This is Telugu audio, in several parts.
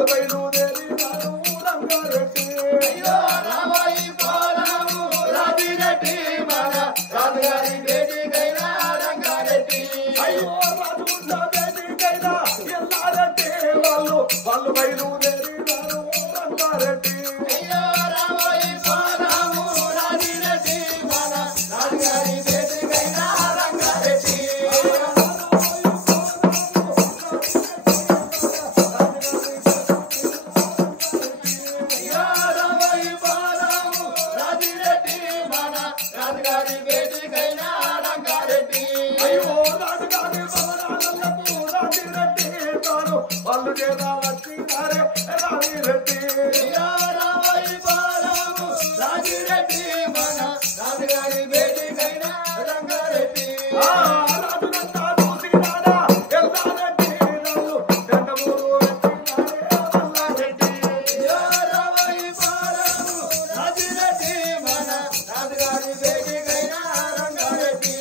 వాళ్ళు బయలుదేరి రంగారెడ్డి అయ్యో రామయ్య పోరాము రాజిరెడ్డి మన రాజుగారి బేటికైనా రంగారెడ్డి అయ్యో రాజుల బేటికైనా ఎల్లారెడ్డి వాళ్ళు బయలుదేరి రంగారెడ్డి అయ్యో రామయ్య పోరాము రాజిరెడ్డి మన రాజుగారి బేటికైనా రంగారెడ్డి అయ్యో రామయ్య పోరాము రాజిరెడ్డి మన రాజుగారి బేటికైనా రంగారెడ్డి అయ్యో రాజుగారి భవనాలకు రాజిరెడ్డి తాను వాళ్ళు చేరా వచ్చినారే రాజిరెడ్డి అయ్యో రామయ్య పోరాము రాజిరెడ్డి మన రాజుగారి బేటికైనా రంగారెడ్డి రాజునంతా చూసినాడా ఎల్లారెడ్డి నన్ను దండమూరు అయ్యో రామయ్య పోరాము రాజిరెడ్డి మన రాజుగారి బేటికైనా రంగారెడ్డి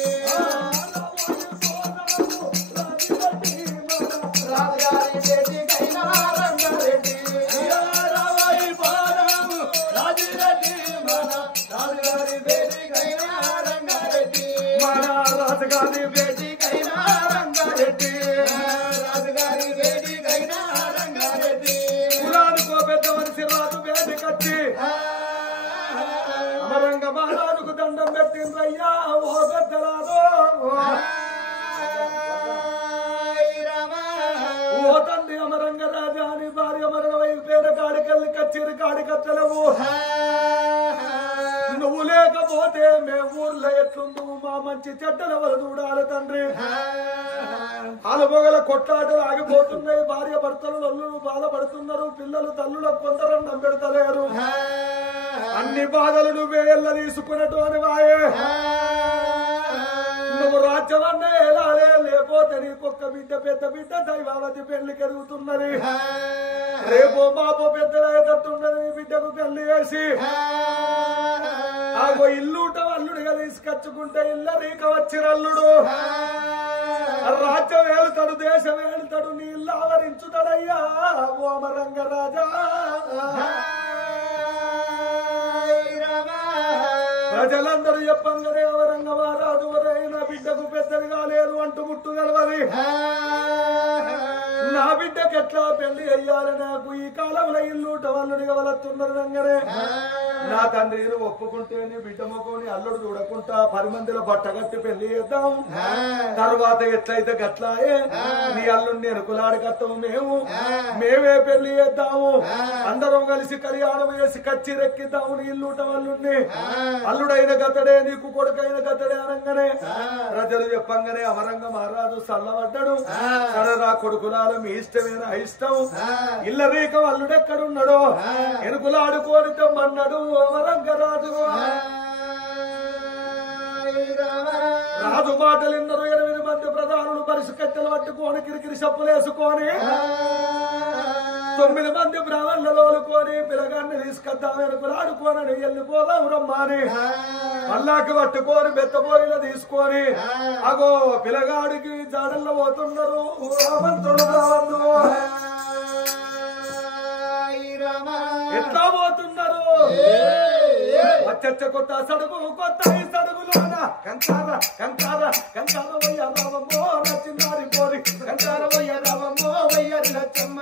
రాజుగారి బేటికైనా రంగారెడ్డి అయ్యో రామయ్య పోరాము రాజిరెడ్డి మన రాజుగారి బేటికైనా రంగారెడ్డి మన రాజుగారి బేటికైనా రంగారెడ్డి రాజుగారి బేటికైనా రంగారెడ్డి కులానికో పెద్ద మనిషి రాజు వేదికచ్చి అమరంగ మహారాజుకు దండం పెట్టిండ్రయ్యా ఓ పెద్దలారో ఓ తండ్రి అమరంగ రాజా అని భార్య మరణమై పేద కాడికెళ్ళి కచ్చిరి కాడికత్తలేవు నువ్వు లేకపోతే మేము ఊర్లో ఎట్లుందు మా మంచి చెడ్డల వల్ల చూడాలి తండ్రి ఆలుమొగల కొట్లాటలు ఆగిపోతున్నాయి భార్య భర్తలు నల్లులు బాధపడుతున్నారు పిల్లలు తల్లులకు కొందరు అన్నం పెడతలేరు అన్ని బాధలు నువ్వే ఎల్ల తీసుకున్నట్టు అని వాయే నువ్వు రాజ్యమన్నా ఎలాలే లేకపోతే నీకొక్క బిడ్డ పెద్ద బిడ్డ దైవావతి పెళ్లికి ఎదుగుతున్నది రేపో మాపో పెద్దలయ్యేటట్టున్నది నీ బిడ్డకు పెళ్లి చేసి ఆగో ఇల్లుట అల్లుడిగా తీసుకొచ్చుకుంటే ఇల్ల రీక వచ్చిన అల్లుడు రాజ్యం ఏలుతాడు దేశం ఏలుతాడు నీ ఇల్లు ఆవరించుతాడయ్యా ఓ అమరంగ రాజా ప్రజలందరూ చెప్పంగానే అవరంగ మహారాజు వరైనా బిడ్డకు పెద్దది కాలేరు అంటూ ముట్టు గలవది నా బిడ్డకి ఎట్లా పెళ్లి అయ్యాలి నాకు ఈ కాలంలో ఇల్లు టవల్లుడిగా వలస్తున్నారు రంగనే నా తండ్రిని ఒప్పుకుంటేనే బిడ్డ మొక్కని అల్లుడు చూడకుండా 10 మందిలో బట్ట కట్టి పెళ్లి చేద్దాం తర్వాత ఎట్లయితే గట్లాయే నీ అల్లుడిని ఎనుకులాడకత్తాము మేమే పెళ్లి చేద్దాము అందరం కలిసి కళ్యాణం వేసి కచ్చి రెక్కిద్దాము నీ ఇల్లు టవల్లుడిని అల్లుడైన గతడే నీకు కొడుకైన గతడే అనగానే ప్రజలు చెప్పంగానే అమరంగ మహారాజు సల్లబడ్డాడు సరరా కొడుకులాల మీ ఇష్టమైన ఇష్టం ఇల్ల రీకం అల్లుడెక్కడున్నాడో ఎనుకులాడుకోని తెమ్మన్నాడు అమరంగ రాజు రాజు మాటలిందరూ 8 మంది ప్రధానులు పరిసి కట్టెలు పట్టుకొని కిరికిరి చెప్పులేసుకొని 9 మంది బ్రాహ్మణులలోలుకొని పిల్లగాన్ని తీసుకొద్దాం వెనుకలాడుకోనని వెళ్ళిపోదాం రమ్మని పల్లాకి పట్టుకొని బెత్తపోయిలో తీసుకొని అగో పిల్లగాడికి జాడల్లో పోతున్నారు రామంతుడు రావద్దు ఎట్లా పోతున్నారు వచ్చచ్చ కొత్త సడుగు కొత్త ఈ సడుగులోన కంకార కంకార కంకార వయ్య రావమ్మో నచ్చినారి పోరి కంకార వయ్య రావమ్మో వయ్యరి లచ్చమ్మ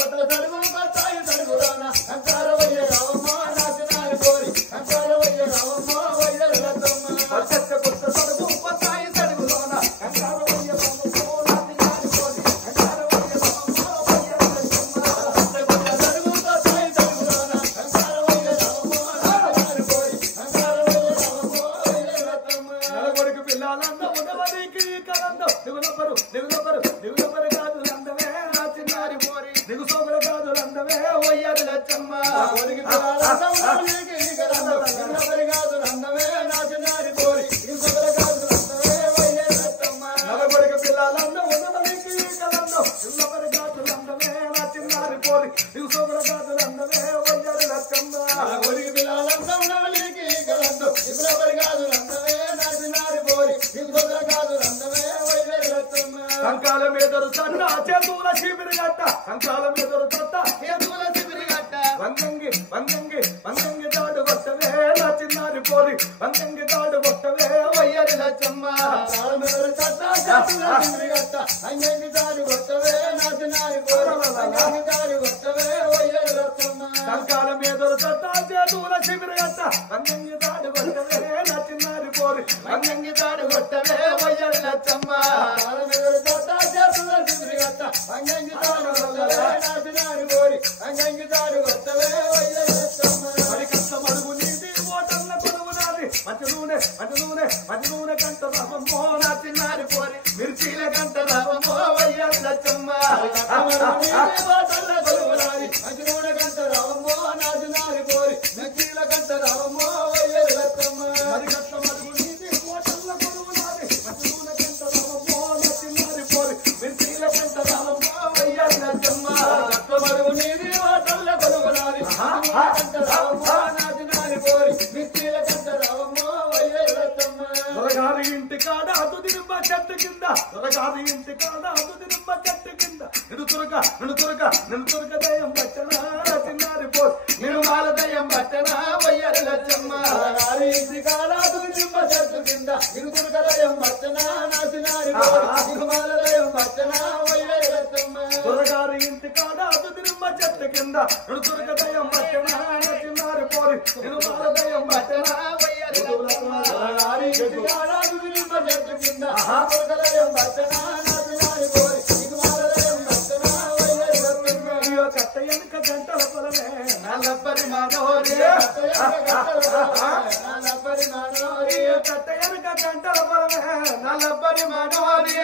కొత్త సడుగు కొత్త ఈ సడుగులోన కంకార వయ్య రావమ్మో నచ్చినారి పోరి కంకార వయ్య రావమ్మో వయ్యరి లచ్చమ్మ వచ్చచ్చ కొత్త సడుగు కొత్త ఈ సడుగులోన కంకార వయ్య రావమ్మో నచ్చినారి పోరి కంకార వయ్య రావమ్మో వయ్యరి లచ్చమ్మ కొత్త సడుగు కొత్త ఈ సడుగులోన కంకార వయ్య రావమ్మో నచ్చినారి పోరి కంకార వయ్య రావమ్మో వయ్యరి లచ్చమ్మ నలగొడుకు పిల్లలంద ఉండవనికి కలందో దిగులపరు గాజులందమే చిన్నారి పోరి దిగు సోమర గాజులందమే వయ్యరి లచ్చమ్మ నలగొడుకు పిల్లలంద ఉండవనికి కలందో దిగులపరు గాజులందమే చిన్నారి పోరి దిగు సోమర గాజులందమే వయ్యరి లచ్చమ్మ కంకాల మీదరు చట్ట చేతుల చీపిరి గట్ట కంకాల మీదరు చట్ట సిమిరిగట్ట అంగంగి దారి కొట్టవే నాచినారి పోరి అంగంగి దారి కొట్టవే వయ్యరు రత్తమ్మ సంకాల మీదరు తట్ట చేతుల సిమిరిగట్ట అంగంగి దాడి కొట్టవే నచ్చినారి పోరి అంగంగి దారి కొట్టవే వయ్యరు రత్తమ్మ చేతుల సిమిరిగట్ట అంగంగి దారి కొట్టవే నాచినారి పోరి అంగంగి దారి కొట్టవే వయ్యరు రత్తమ్మ మరి కష్టమడుగు నీది ఓటర్ల కొడువు నాది మంచి నూనె కంట రామమ్మో నచ్చినారి పోరి మిర్చీల కంట రామమ్మో వయ్యరు రత్తమ్మ దొరగారి ఇంటి కాడ అదు దినుమ్మ చెట్టు కింద దొరగారి ఇంటి కాడ అదు దినుమ్మ చెట్టు కింద నిన్ను తురక దయ్యం పట్టనా చిన్నారి పో నేను మాల దయ్యం పట్టనా వయ్యారి లచ్చమ్మ దొరగారి ఇంటి కాడ అదు దినుమ్మ చెట్టు కింద నిన్ను తురక దయ్యం పట్టనా నాచినారి పోరి నిన్ను మాల దయ్యం పట్టనా వయ్యారి లచ్చమ్మ దొరగారి ఇంటి కాడ అదు దినుమ్మ చెట్టు కింద నిన్ను తురక దయ్యం పట్టనా చిన్నారి పోరి నేను మాల దయ్యం పట్టనా వయ్యారి లచ్చమ్మ దొరగారి ఇంటి కాడ అదు దినుమ్మ చెట్టు కింద తురక దయ్యం పట్టనా నాచినారి పోరి నిన్ను మాల దయ్యం పట్టనా వయ్యారి లచ్చమ్మ అయ్యో కట్ట ఎనుక గంటల పొలమే నల్లప్పరి మానోరి నల్లపరి మనోరి కట్ట ఎనుక గంటల పొలమే నల్లప్పరి మానోరి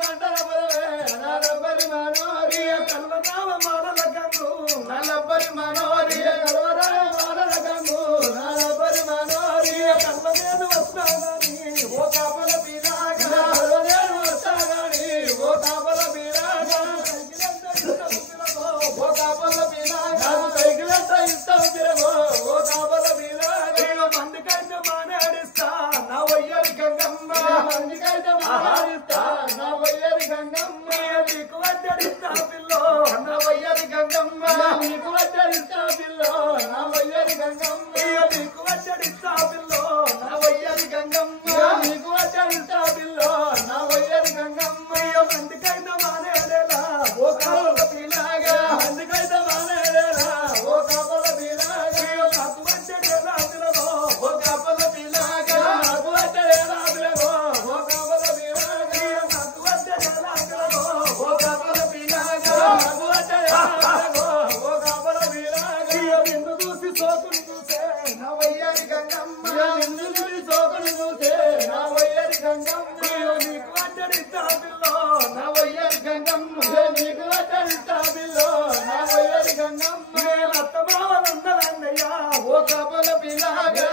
గంటల పొలమే నల్లపరి మనోరి కల్వరావ మానల గంగు నల్లప్పరి మానోరి కలవరాయ మానల గంగు నల్లపరి మనోరి కల్వనేను వస్తానని ఓ కాపల పీలాగా కలవనేను వస్తాగాని ఓ కాపల బీరాగా ఓ కాపల బీరాగా సైకిలంతా ఇస్తావు తిరగో ఓ కాపల బీరాగా మందికైతే మానేడిస్తా నా వయ్యరి గంగమ్మ మందికైతే మాట్లాడిస్తా నా వయ్యరి గంగమ్మ నీకు వడ్డడిస్తా పిల్లో నా వయ్యరి గంగమ్మ నీకు వడ్డడిస్తా పిల్లో నా వయ్యరి గంగమ్మ నీకు వడ్డడిస్తా పిల్లో నా వయ్యరి గంగమ్మ నీకు వడ్డడిస్తా పిల్లో నా వయ్యరి గంగమ్మ మందికైతే మానేడేలా ఓ కాపల పీలాగా అందుకైతే మానేలేరా ఓ కాపల బీరాగా నాకు వడ్డడేలా పిల్లో ఓ కాపల పీలాగా నాకు వడ్డడేరా పిలగో ఓ కాపల బీరాగా నాకు వడ్డడేలా పిల్లో ఓ కాపల పీలాగా నాకు వడ్డడేరా పిలగో ఓ కాపల బీరాగా నిన్ను చూసి సోకుని చూసే నా వయ్యరి గంగమ్మ నిన్ను సోకుని చూసే నా వయ్యరి గంగమ్మ నీకు వడ్డడిస్తా పిల్లో నా వయ్యరి గంగమ్మ నీకు వడ్డడిస్తా పిల్లో నా వయ్యరి గంగమ్మ నేను అత్తమావలందరన్నయ్యా ఓ కాపల పీలాగా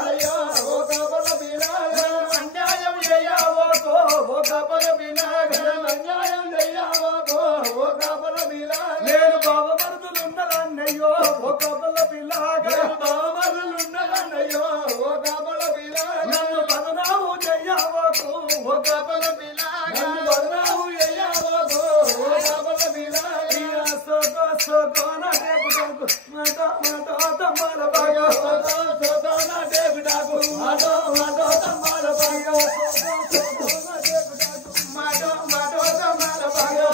అయ్యో ఓ కాపల బీరాగా అన్యాయం చేయవోకో ఓ కాపల పీలాగా అన్యాయం చెయ్యావో ఓ కాపల బీరాగా నేను బావమరుదులున్నదన్నయ్యో ఓ కాపల పీలాగా బావమరులున్నదన్నయ్యో ఓ కాపల బీరాగా నన్ను బదనాము చేయవోకో ఓ కాపల పీలాగా నన్ను బదనాము చెయ్యావో ఓ కాపల బీరాగా సోకో సోకో నా టేకు మాట తమ్మాల బాగా సోతో నా దేవుడాకు మాటో మాటో తమ్మాల బాగా మాటో తమ్మాల బాగా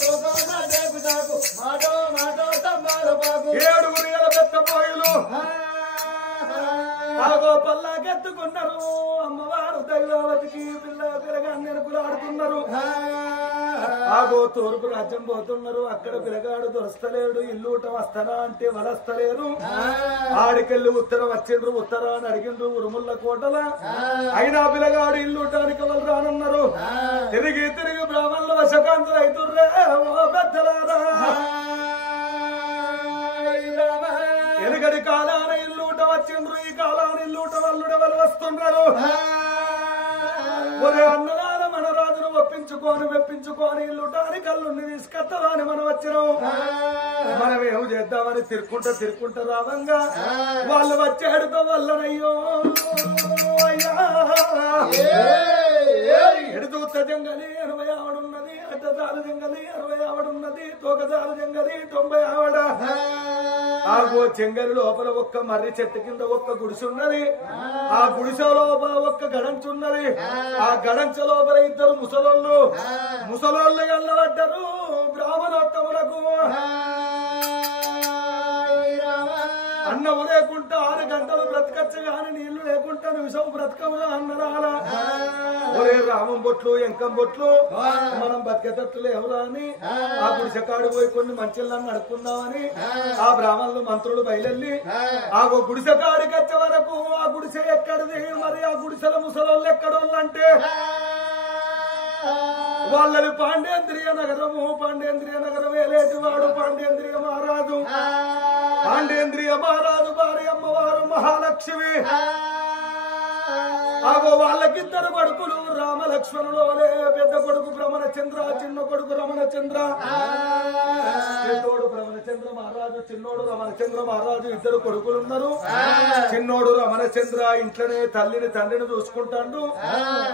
సోతో నా దేవుడాకు మాటో మాటో తమ్మాల బాగు ఏడుగురు ఎలబెత్తబోయులు ఆగో పల్లాకెత్తుకున్నారు అమ్మవారు దైవవతికి పిల్ల పిల్లగాడుతున్నారు ఆగో తూర్పు రాజ్యం పోతున్నారు అక్కడ పిల్లగాడు దొరస్తలేడు ఇల్లుట వస్తానా అంటే వలస్తలేరు ఆడికెళ్ళి ఉత్తరం వచ్చిండ్రు ఉత్తరాన్ని అడిగిండ్రు ఉరుముల్ల కోటల అయినా పిల్లగాడు ఇల్లుటానికి వాళ్ళు రానున్నారు తిరిగి బ్రాహ్మణులు వశకాంతులు అవుతుర్రే ఓ పెద్దలారా ఎనగడి కాలాన ఇల్లుట వచ్చిండ్రు ఈ కాలాన ఇల్లుట వల్లుడెవరు వస్తున్నారు ఒరే అన్నదాన మన రాజును మెప్పించుకొని ఇల్లుటాని కళ్ళుండి తీసుకొస్తామని మనం వచ్చినాం మనం ఏం చేద్దామని తిరుక్కుంటా రావంగా వాళ్ళు వచ్చాడుతో వల్లనయ్యో అయ్యా ఎడుతూత జంగలి 80 ఆవిడున్నది అడ్డదారు జంగలి 60 ఆవిడున్నది తోకదారు జంగలి 90 ఆవిడ ఆగో చెంగలి లోపల ఒక్క మర్రి చెట్టు కింద ఒక్క గుడిసె ఉన్నది. ఆ గుడిసె లోపల ఒక్క గడంచు ఉన్నది. ఆ గడంచ లోపల ఇద్దరు ముసలోళ్ళు ఎల్లబడ్డారు బ్రాహ్మణోత్తములకు. అన్నం లేకుండా 6 గంటలు బ్రతకచ్చు గాని నీళ్లు లేకుండా నిమిషం బ్రతకమురా అన్నరాలా. ఒరే రామం బొట్లు ఎంకం బొట్లు మనం బతికేటట్లు ఎవరా అని ఆ గుడిసె కాడు పోయి కొన్ని మంచిళ్ళని నడుపుకుందామని ఆ బ్రాహ్మణులు మంత్రులు బయలుల్లి ఆ గుడిసె కాడికి వచ్చే వరకు ఆ గుడిసె ఎక్కడిది మరి ఆ గుడిసెల ముసలోళ్ళు ఎక్కడోళ్ళంటే వాళ్ళని పాండేంద్రియ నగరము. పాండేంద్రియ నగరం ఏలేటి వాడు పాండేంద్రియ మహారాజు. పాండేంద్రియ మహారాజు భార్య అమ్మవారు మహాలక్ష్మి. ఆగో వాళ్ళకిద్దరు కొడుకులు రామలక్ష్మణులోనే. పెద్ద కొడుకు భ్రమణచంద్ర, చిన్న కొడుకు రమణచంద్ర. పెద్దోడు భ్రమణచంద్ర మహారాజు, చిన్నోడు రమణచంద్ర మహారాజు. ఇద్దరు కొడుకులు ఉన్నారు. చిన్నోడు రమణచంద్ర ఇంట్లోనే తల్లిని తండ్రిని చూసుకుంటాడు.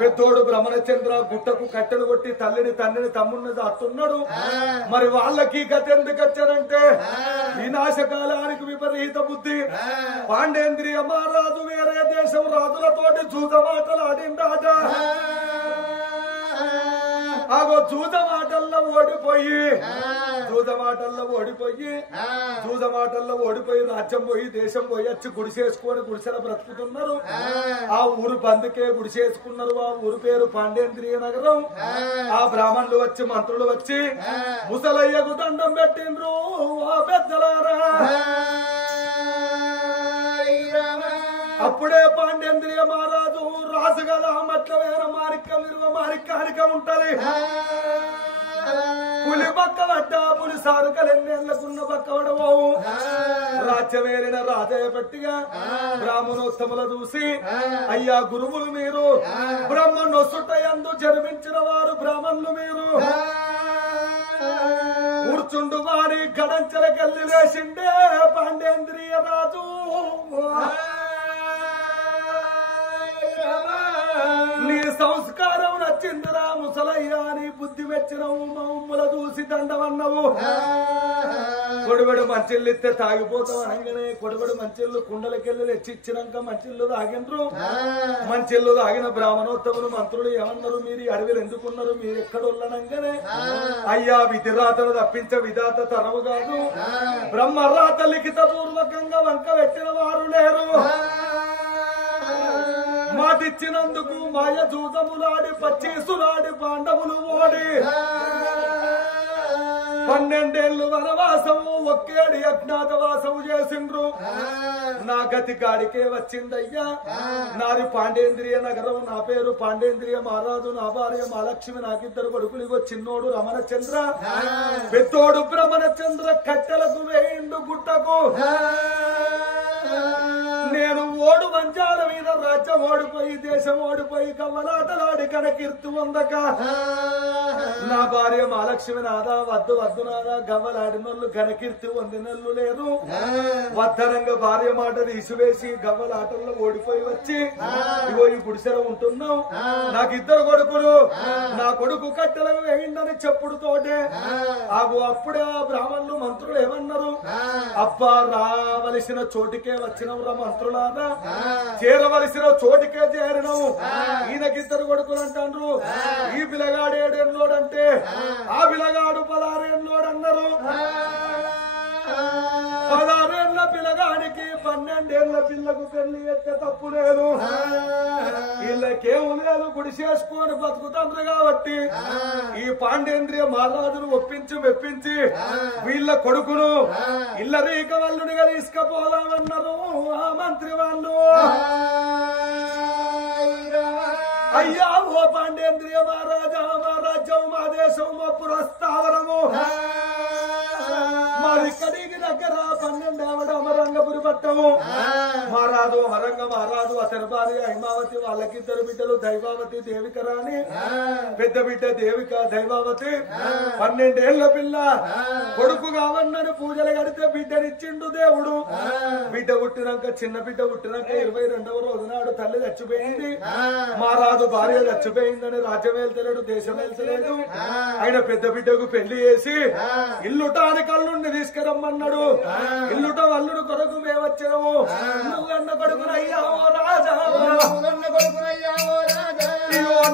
పెద్దోడు భ్రమణచంద్ర గుట్టకు కట్టెలు కొట్టి తల్లిని తండ్రిని తమ్ముడిని దాస్తున్నాడు. మరి వాళ్ళకి గత ఎందుకు వచ్చారంటే వినాశకాలానికి విపరీత బుద్ధి. పాండేంద్రియ మహారాజు వేరే దేశం రాజులతోటి జూదమాటలు ఆడిందాట. ఆగో జూదమాటల్లో ఓడిపోయి రాజ్యం పోయి దేశం పోయి వచ్చి గుడిసేసుకొని గుడిసెల బ్రతుకుతున్నారు. ఆ ఊరు బందుకే గుడిసేసుకున్నారు. ఆ ఊరు పేరు పాండేంద్రియ నగరం. ఆ బ్రాహ్మణులు వచ్చి మంత్రులు వచ్చి ముసలయ్యకు దండం పెట్టిండ్రు. ఆ పెద్దలారా అప్పుడే పాండేంద్రియ మహారాజు రాజు కదా మట్ల వేర మారికానిక ఉంటది. పులి పక్క పడ్డ పులి సారుకలెన్నేళ్లకున్న పక్క పడబోవు. రాజ్యమేరిన రాజయ్య పెట్టిగా బ్రాహ్మణోత్తముల చూసి అయ్యా గురువులు మీరు, బ్రహ్మణొసుటయందు జన్మించిన వారు బ్రాహ్మణులు మీరు. కూర్చుండు వారి గడంచెలకెళ్ళి వేసిండే పాండేంద్రియ రాజు. నీ సంస్కారం నచ్చిందిరా ముసలయ్యా, నీ బుద్ధి మెచ్చినవు, మమ్మల చూసి దండమన్నవు. కొడుబడి మంచిళ్ళు ఇస్తే తాగిపోతాం అనగానే కొడుబడి మంచిళ్ళు కుండలకెళ్ళి తెచ్చిచ్చినాక మంచిళ్ళు తాగిండ్రు. మంచిళ్ళు తాగిన బ్రాహ్మణోత్తములు మంత్రులు ఏమన్నారు, మీరు అడవిలు ఎందుకున్నారు, మీరు ఎక్కడొల్లనంగానే అయ్యా విధిరాతలు తప్పించే విధాత తరవు కాదు, బ్రహ్మరాత లిఖిత పూర్వకంగా వంక పెట్టిన వారు లేరు. మాటిచ్చినందుకు మాయ జూదములాడి పచ్చీసులాడి పాండవులు ఓడి 12 ఏళ్ళు వనవాసము ఒక్కేడి అజ్ఞాతవాసము చేసిండ్రు. నా గతి గాడికే వచ్చిందయ్యా. నాది పాండేంద్రియ నగరం, నా పేరు పాండేంద్రియ మహారాజు, నా భార్య మహాలక్ష్మి, నాకిద్దరు కొడుకులు. చిన్నోడు రమణచంద్ర, పెద్దోడు బ్రహ్మణచంద్ర. కట్టెలకు వేయిండు గుట్టకు. నేను ఓడు మంచాల మీద రాజ్యం ఓడిపోయి దేశం ఓడిపోయి కవ్వలాటలాడి కనకీర్తి వందక నా భార్య మహాలక్ష్మి నాదా వద్దు వద్దు నాదా. గవ్వలాడినోళ్ళు ఘనకీర్తి పొందినోళ్ళు లేరు. వద్దనంగా భార్య మాట తీసివేసి గవ్వలాటల్లో ఓడిపోయి వచ్చి ఇగో ఈ గుడిసెలో ఉంటున్నాం. నాకు ఇద్దరు కొడుకులు, నా కొడుకు కట్టెలకు వేయిందని చెప్పుడుతోటే ఆగు. అప్పుడే ఆ బ్రాహ్మణులు మంత్రులు ఏమన్నారు, అబ్బా రావలసిన చోటికే వచ్చినవురా మంత్రులారా, చేరవలసిన చోటికే చేరినవు. ఈయనకిద్దరు కొడుకులు అంటారు. ఈ పిల్లగాడు 7 ఏళ్ళోడంటే ఆ పిల్లగాడు 16 ఏళ్ళోడు అన్నారు. 16 ఏళ్ల పిల్లగాడికి 12 ఏళ్ల పిల్లకు పెళ్లి ఎత్తే తప్పు లేదు. వీళ్ళకేం లేదు, గుడి చేసుకొని బతుకుతారు కాబట్టి ఈ పాండేంద్రియ మహారాజును ఒప్పించి మెప్పించి వీళ్ళ కొడుకును ఇల్లరీక వల్లుడిగా తీసుకుపోదామన్నారు ఆ మంత్రి వాళ్ళు. అయ్యా ఓ పాండేంద్రియ మహారాజా, మా రాజ్యం, మా దేశం, మా పురస్థావరము, మాది కడిగి దగ్గర 12 రంగపురి పట్టము. మా మహారాజు అమరంగ మహారాజు అతని భార్య హైమావతి వాళ్ళకిద్దరు బిడ్డలు దైవావతి దేవికరాని పెద్ద బిడ్డ దేవిక దైవావతి 12 ఏళ్ల పిల్ల కొడుకు కావన్నని పూజలు కడితే బిడ్డనిచ్చిండు దేవుడు. బిడ్డ పుట్టినాక చిన్న బిడ్డ పుట్టినాక 22వ రోజు నాడు తల్లి చచ్చిపోయింది. మహారాజు భార్య చచ్చిపోయిందని రాజ్యం వెళ్తలేడు, దేశం వెళ్తలేదు. ఆయన పెద్ద బిడ్డకు పెళ్లి చేసి ఇల్లుటాని కల్లుండి తీసుకురమ్మన్నాడు. ఇల్లుట అల్లుడు కొరకు మేమొచ్చినము, నువ్వన్న కొడుకునయ్యావో రాజా,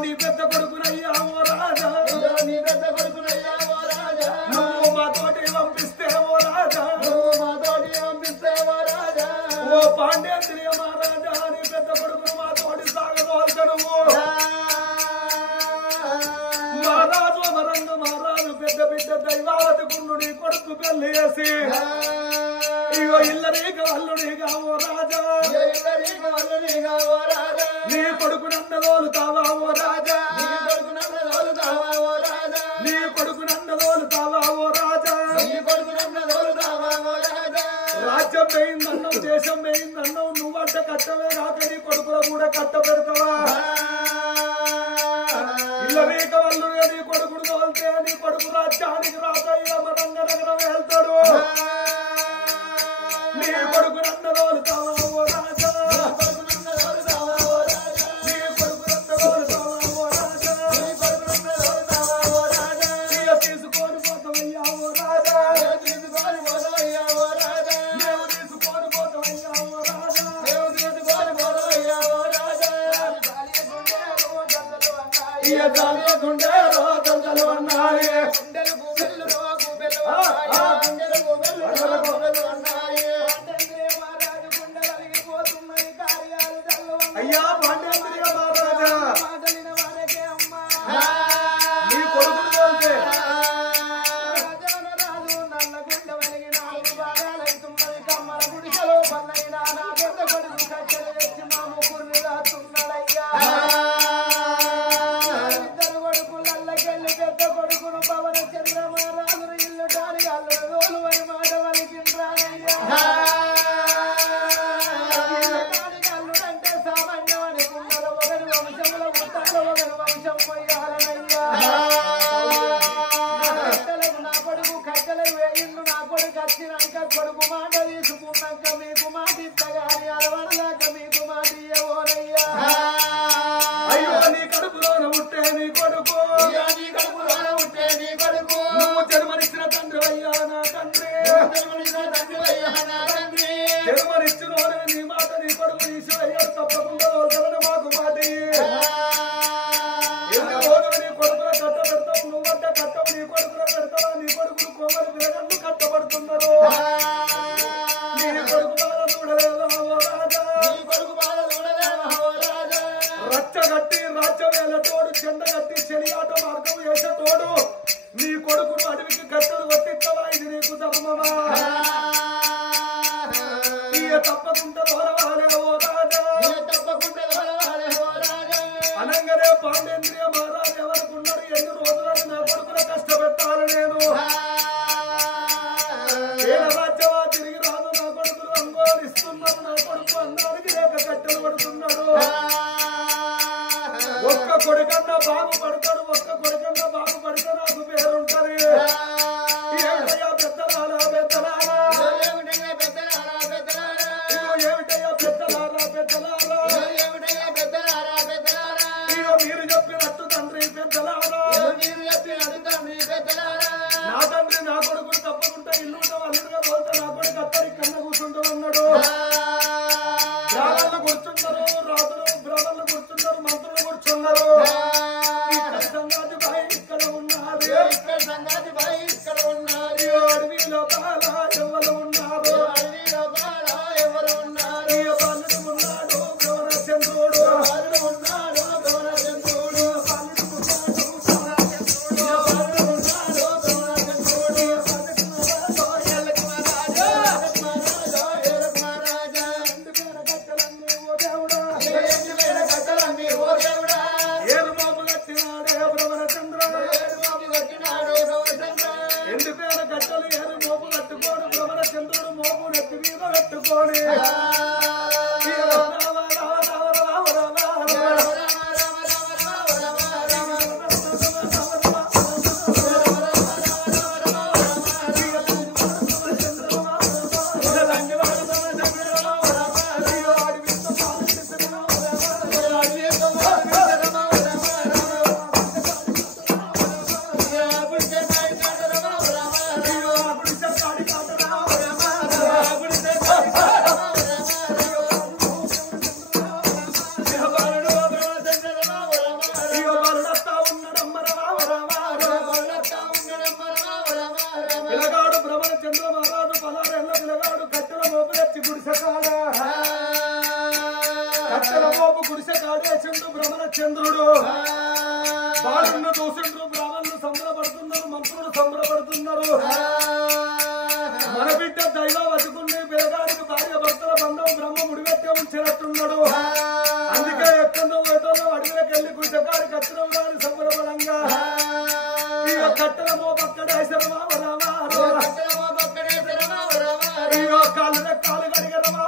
నీ పెద్ద కొడుకునయ్యావో రాజా, నువ్వు మాతోటి పంపిస్తేవో రాజా, ఓ పాండేంద్రియ మహారాజా నీ పెద్ద కొడుకును మాతోటి సాగదోల్చను. మహారాజు అమరంగ మహారాజు పెద్ద బిడ్డ దైవావతి గుండు నీ కొడుకు పెళ్లి చేసి ఇగో ఇల్లరీక అల్లుడిగా ఓ రాజా, నీ కొడుకు నన్నదోలుతావా ఓ రాజా, నీ కొడుకు నన్నదోలుతావా ఓ రాజా. రాజ్యం పోయిందన్నావు, దేశం పోయిందన్నావు, నువ్వంట కట్టవే కాక నీ కొడుకుల కూడా కట్ట పెడతావా? ఇల్లరీక అల్లుడిగా నీ కొడుకును తోలితే నీ కొడుకు రాజ్యానికి రాజయ్య అమరంగ నగరం వెళ్తాడు. నీ కొడుకు నన్నదోలుతావా ఓ రాజా, నీ కొడుకు నన్నదోలుతావా ఓ రాజా, ఇక తీసుకొని పోతావయ్యా ఓ రాజా, మేము తీసుకొని పోతావయ్యా ఓ రాజా. ఇక దానికుండే రోజులు అన్నాయి, అయ్యా పాండేంద్రియ మహారాజా నీ కొడుకును తోలితే కొడుకు మాట తీసుకున్నాక మీకు మాట ఇత్తగాని అలవడదాక మీకు మాట ఇయ్యవోనయ్యా. అయ్యో నీ కడుపులోన ఉంటే నీ కొడుకు, నీ కడుపులోన ఉంటే నీ కొడుకు, నువ్వు జన్మనిచ్చిన తండ్రి అయ్యా నా తండ్రి, జన్మనిచ్చిన నీ మాట నీ కొడుకు ఈశ్వరయ్య తప్పకుండా వదలని మాకు మాట ఎన్ని రోజులు నీ కొడుకుల కట్ట పెడతావు, నువ్వంట కట్టవు నీ కొడుకుల పెడతావా? నీ కొడుకులు కోమలు వేగండు కట్టబడుతున్నారు. నీ కొడుకు బాధ చూడలేదా ఓ రాజా, రచ్చగట్టి రాజ్యవేళ తోడు చెండ గట్టి చెలియాట మార్గం వేసే తోడు నీ కొడుకును అడవికి కట్టలు కొట్టించవా? ఇది నీకు ధర్మమా? తప్పకుండా దోరవాలే ఓ రాజా, అనంగానే పాండేంద్రియ మహారాజు ఎవరుకున్నారు? ఎన్ని రోజులను నా కొడుకుల కష్టపెట్టాలి నేను? ఏడ రాజ్యమా తిరిగి రాదు, నా కొడుకులు అంగోలిస్తున్నారు, నా కొడుకు అన్నానికి లేక కట్టెలు పడుతున్నాడు. ఒక్క కొడుకన్నా బాగుపడతాడు, ఒక్క కొడుకన్నా బాగుపడితే నాకు పేరుంటది. ఏమిటయ్యా పెద్దలారా పెద్దలారా, ఇగో ఏమిటయ్యా పెద్దలారా పెద్దలారా, ఇగో మీరు చెప్పినట్టు తండ్రి పెద్దలారా, నా తండ్రి నా కొడుకులు తప్పకుండా ఇల్లు అల్లుడుగా పోతే నా కొడుకు అత్తడి కన్నా కూర్చుంటామన్నాడు. రాజులు కూర్చున్నారు, రాజులు బ్రహ్మలు కూర్చున్నారు, మంత్రులు కూర్చున్నారు. సంగాతి బాయి ఇక్కడ ఉన్నారు, అడవిలో బాల ఎవరు ఉన్నారు, బాలుడు ఉన్నాడు భువనచంద్రుడు, ఏరు మోపు కట్టినాడే భ్రమణచంద్రుడు, ఎందు పేరు కట్టలు ఏరు మోపు కట్టుకోడు భ్రమణచంద్రుడు, మోపు నెత్తి మీద కట్టుకోని చంద్రుడు బాలును చూసిండ్రు బ్రాహ్మణులు సంబరపడుతున్నారు మంత్రులు సంబరపడుతున్నారు మన బిడ్డ దైవ బతుకుని పిల్లగానికి భార్య భర్తల బంధం బ్రహ్మ ముడిగట్టే ఉంచినట్టున్నాడు అందుకే ఎక్కడో వేటలో అడవిలోకి వెళ్ళి గుడ్డగాడి కట్టడం గాని సంబరపడంగా ఇక కట్టడమో పక్కడే శరమా ఇగో కాళ్ళు కాలు కడిగరమా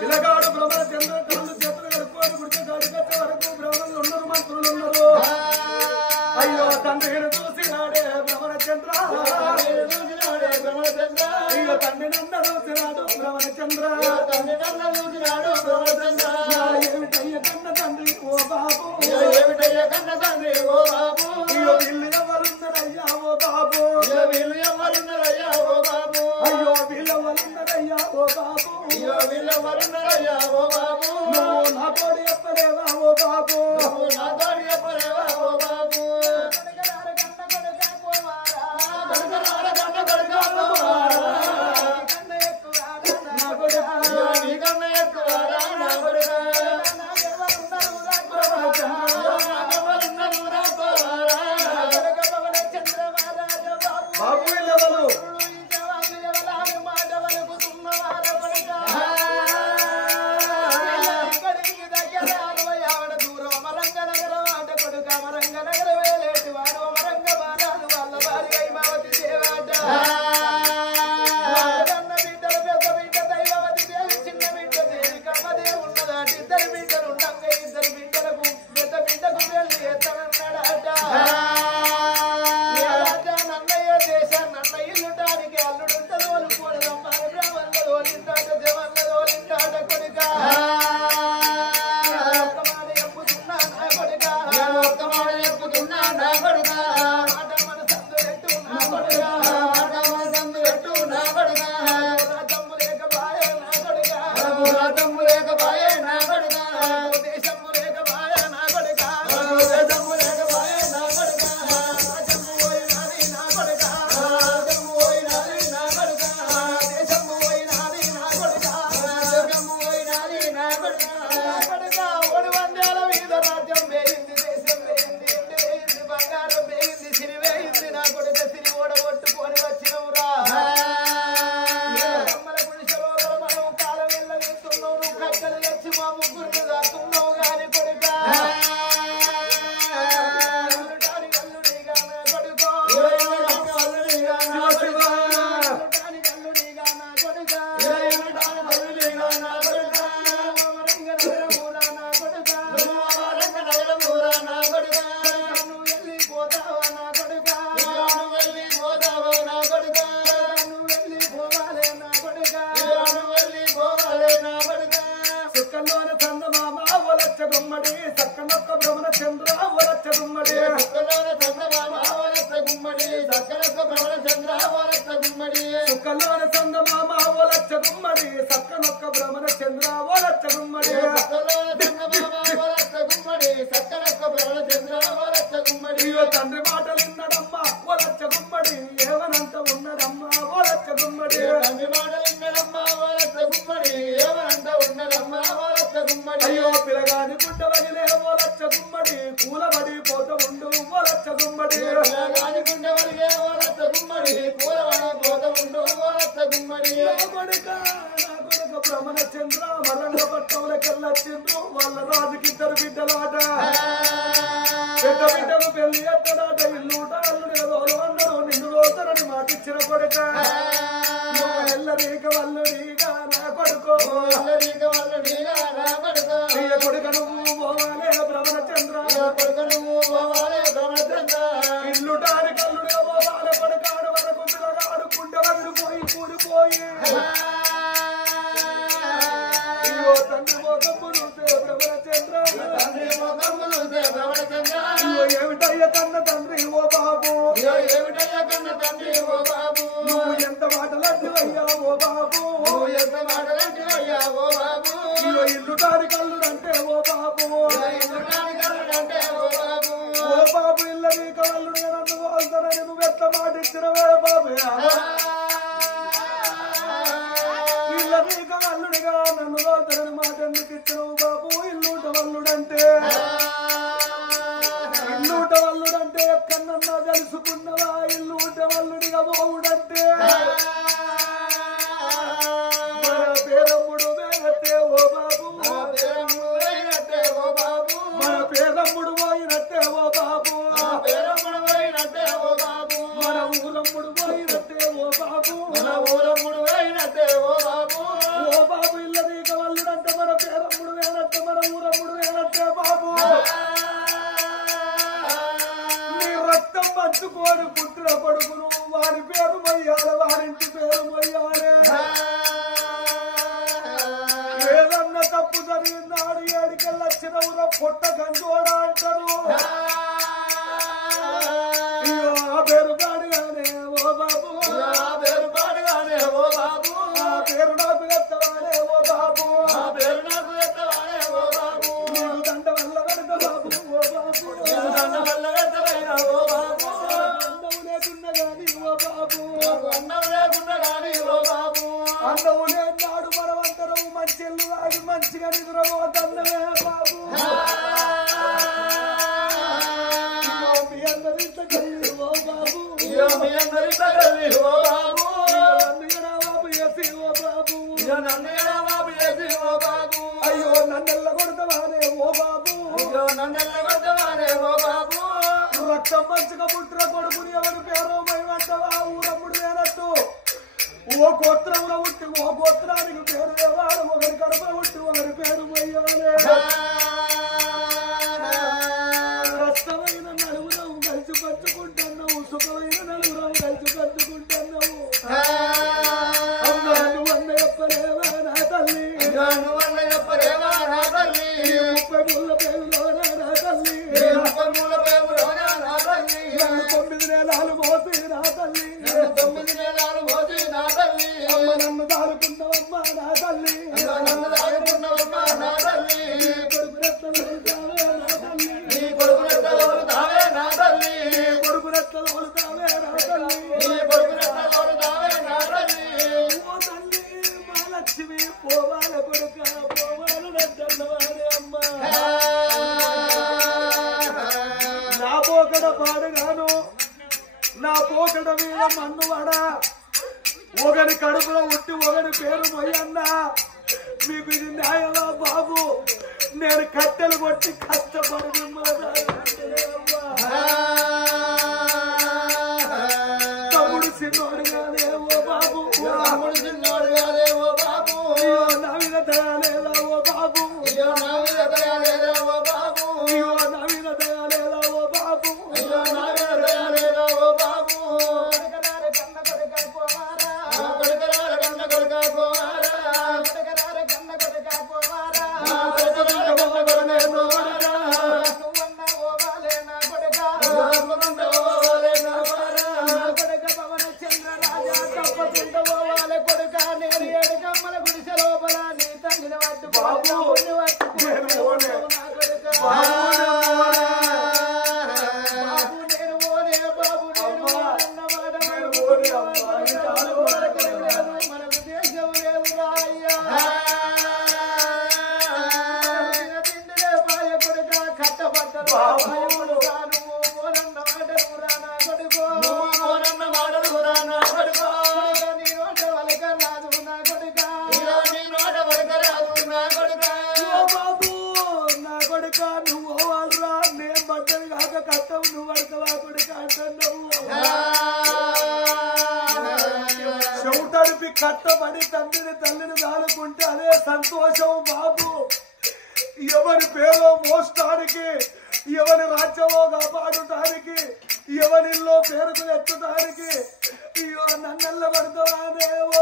పిల్లగాడు బ్రహ్మణ చంద్ర కళ్ళు చేతులు కడుక్కొని గుడిగాడి కట్టే వరకు బ్రహ్మలు ఉన్నారు మంత్రులు ఉన్నారు అయ్యో తండ్రిని చూసినాడే బ్రహ్మణ చంద్ర అయ్యో తండ్రి నన్న చూసినాడు బ్రహ్మణ చంద్ర ఏమిటయ్య కన్న తండ్రి ఓ బాబు అయ్యో వీళ్ళు ఎవరున్నారయ్యా ఓ బాబు అయ్యో వీళ్ళు ఎవరున్నారయ్యా ఓ బాబు నువ్వు నా తోడు చెప్పలేవా ఓ బాబు బాబు వీళ్ళెవరు తండ్రి మాటలు ఉన్నదమ్మా ఓలచ్చ గుమ్మడి ఏవనంత ఉన్నదమ్మా ఓలచ్చ గుమ్మడి అయ్యో పిల్లగాని గుడ్డ వదిలే ఓలచ్చ గుమ్మడి పూలబడి పోత ఉండు ఓలచ్చ గుమ్మడి బ్రహ్మణ చంద్ర మరంగ పట్టంలోకెళ్ళొచ్చిండ్రు వాళ్ళ రాజుకిద్దరు బిడ్డలాట పెద్ద బిడ్డకు పెళ్లి ఎత్తడాట ఇల్లుట అల్లుడు ఏదో అందరూ నిన్ను రోజులని మాటిచ్చిన కొడుక ఎల్లరీక వల్లుడిగా నా కొడుకో కొడుక నువ్వు పోవాలే బ్రహ్మణ చంద్ర ఇల్లుటాని కల్లుడిగా పోవాలే కొడుకాడు వరకు పిల్లగాడు కుండ వదిలిపోయి కూలిపోయి తండ్రి మోకమ్ములు బ్రహ్మణ చంద్ర ఏమిటయ్య కన్న తండ్రి ఓ బాబు నువ్వు ఎంత మాటలడ్డువయ్యా ఓ బాబు ఇల్లు దాని కళ్ళు అంటే ఓ బాబు ఓ బాబు ఇల్ల నీ కళ్ళు నన్ను తనని మాట ఎందుకు ఇచ్చినవు బాబు ఇల్లుట వల్లుడంటే ఎక్కడన్నా తెలుసుకున్నవా ఇల్లుట వల్లుడిగా పోవుడంటే మన పేరమ్ముడు వేనట్టే ఓ బాబు మన పేరమ్ముడు పోయినట్టే ఓ బాబు మన ఊరమ్ముడు పోయినట్టే ఓ బాబు ఓ బాబు ఇల్ల నీక వల్లుడంటే మన పేరమ్ముడు వేనట్టే మన ఊరమ్ముడు వేనట్టే బాబు నీ రక్తం పంచుకోని పుట్టిన కొడుకును వారి పేరు మొయ్యాలి వారింటి పేరు మొయ్యాలి ఏదన్నా తప్పు జరిగిందాడు ఏడికెళ్ళొచ్చిన ఊర పొట్ట గంజోడా అంటారు ఆ పేరు పాడుగానే ఓ బాబు ఆ పేరు నాకు ఎత్తవానే ఓ బాబు నీకు దండ వల్ల కనుక బాబు ఓ బాబు అన్నం లేకున్నా గాని ఓ బాబు అన్నం లేనాడు మనమంతరం మంచెల్లు వాడి మంచిగా నిద్రపోతన్నమే బాబు మీ అందరి తల్లి ఓ బాబు అయ్యో నన్నెల్ల కొడతావానే ఓ బాబు రక్తం మంచిగా పుట్టిన కొడుకుని ఎవరి పేరు మేమంటావా ఊరమ్ముడు వేనట్టు ఓ గోత్రంలో ఉట్టి ఓ గోత్రానికి పేరు వేవాడు ఒకరి కడుపులో ఉట్టి ఒకరి పేరు పోయాలే కష్టమైన నలుగురం కలిసి పంచుకుంటున్నావు సుఖమైన నలుగురం కలిసి పంచుకుంటున్నావు అమ్మా నువ్వు అన్న చెప్పలేవా నా తల్లి 30 ముళ్ళ పేరులోనా నా తల్లి 9 నెలలు మోసి నా తల్లి అమ్మ నన్ను దారుకున్నావమ్మా నా తల్లి కొడుకు రెట్టలు నా తల్లి కొడుకు రెట్టలు వలుతావే నా తల్లి ఓ తల్లి మా లక్ష్మి పోవాల కొడుక పోవాల నద్దన్నవాడే అమ్మ నా పోకడ పాడుగాను నా పోకడ మీద మన్నువాడా ఒకరి కడుపులో ఉట్టి ఒకరి పేరు పోయన్నా మీకు ఇది న్యాయమా బాబు నేను కట్టెలు కొట్టి కష్టపడి తమ్ముడు చిన్నోడు కాదే ఓ బాబు నా మీద దయాలేదా ఓ బాబు నా మీద దయాలేదా ఓ బాబు కట్టబడి తండ్రిని తల్లిని దాలుకుంటే అదే సంతోషం బాబు ఎవరి పేరో మోస్తానికి ఎవరి రాజ్యమో కాపాడటానికి ఎవరిల్లో పేరుకు ఎత్తడానికి అయ్యో నన్నెల్ల పడతావానే ఓ